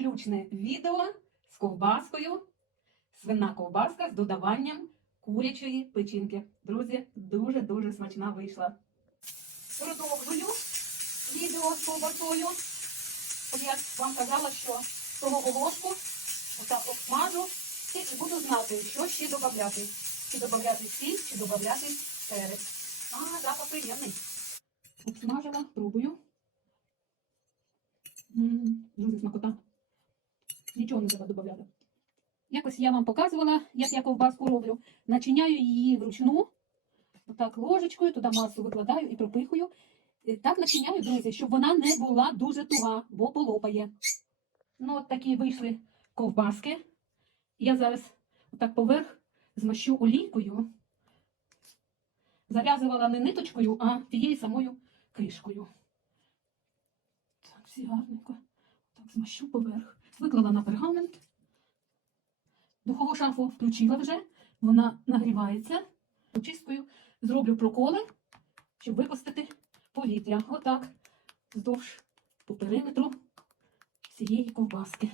заключне відео з ковбаскою. Свина ковбаска з додаванням курячої печінки. Друзі, дуже-дуже смачна вийшла. Продовжую відео з ковбасою. От я вам казала, що столову ложку отак обсмажу і буду знати, що ще додати. Чи додати сіль, чи додати перець. А, запах приємний. Обсмажила, пробую. Дуже смакота. Нічого не треба додати. Якось я вам показувала, як я ковбаску роблю. Начиняю її вручну. Отак ложечкою, туди масу викладаю і пропихую. І Так начиняю, друзі, щоб вона не була дуже туга, бо полопає. Ну, от такі вийшли ковбаски. Я зараз отак поверх змащу олійкою. Зав'язувала не ниточкою, а тією самою кришкою. Так, всі гарненько. Так, змащу поверх. Виклала на пергамент. Духову шафу включила вже, вона нагрівається. Очисткою зроблю проколи, щоб випустити повітря. Отак, вздовж по периметру всієї ковбаски.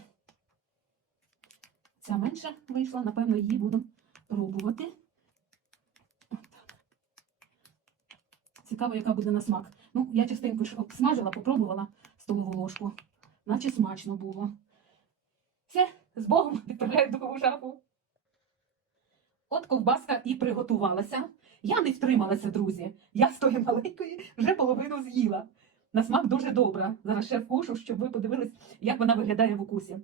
Ця менша вийшла, напевно, її буду пробувати. Цікаво, яка буде на смак. Ну, я частинку ж обсмажила, попробувала столову ложку. Наче смачно було. Все, з Богом відправляю духову шафу. От ковбаска і приготувалася. Я не втрималася, друзі. Я з тої маленької вже половину з'їла. На смак дуже добра. Зараз ще вкушу, щоб ви подивились, як вона виглядає в укусі.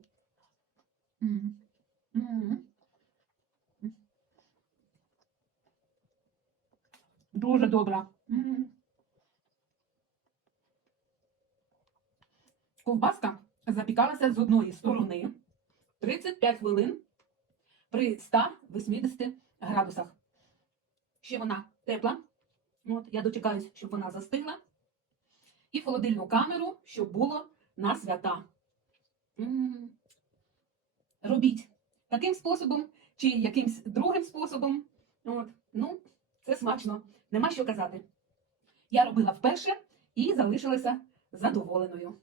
Дуже добра. Ковбаска запікалася з одної сторони 35 хвилин при 180 градусах. Ще вона тепла. От, я дочекаюсь, щоб вона застигла. І в холодильну камеру, щоб було на свята. Робіть таким способом чи якимсь другим способом. От. Ну, це смачно. Нема що казати. Я робила вперше і залишилася задоволеною.